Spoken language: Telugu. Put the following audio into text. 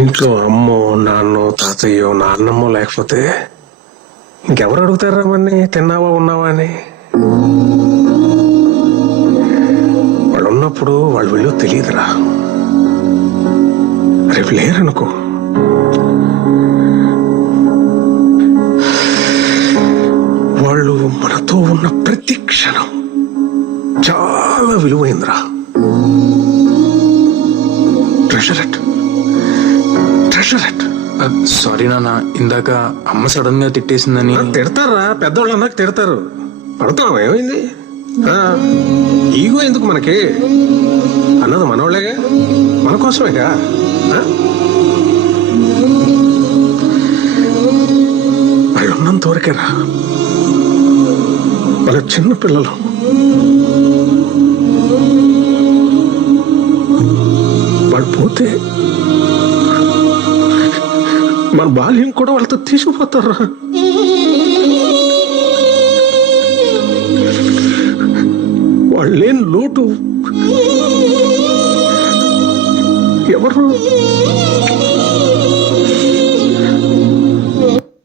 ఇంట్లో అమ్మో నాన్నో తాతయ్యో నాన్నమ్మో లేకపోతే ఇంకెవరు అడుగుతారా మన్ని తిన్నావా ఉన్నావా అని. వాళ్ళు ఉన్నప్పుడు వాళ్ళు విలువ తెలియదురా. రేపు లేరనుకో వాళ్ళు మనతో ఉన్న ప్రతి క్షణం చాలా విలువైందిరా. Treasure it. సారీ నాన్న, ఇందాక అమ్మ సడన్ గా తిట్టేసిందని. తిడతారా, పెద్దవాళ్ళు అన్నాక తిడతారు. పడతాం, ఏమైంది? ఈగో ఎందుకు మనకి? అన్నది మనోళ్ళేగా, మన కోసమేగా. వాళ్ళు ఉన్నంత వరకేరా. వాళ్ళ చిన్న పిల్లలు. వాళ్ళు పోతే మన బాల్యం కూడా వాళ్ళతో తీసుకుపోతారా. వాళ్ళు లేని లోటు ఎవరు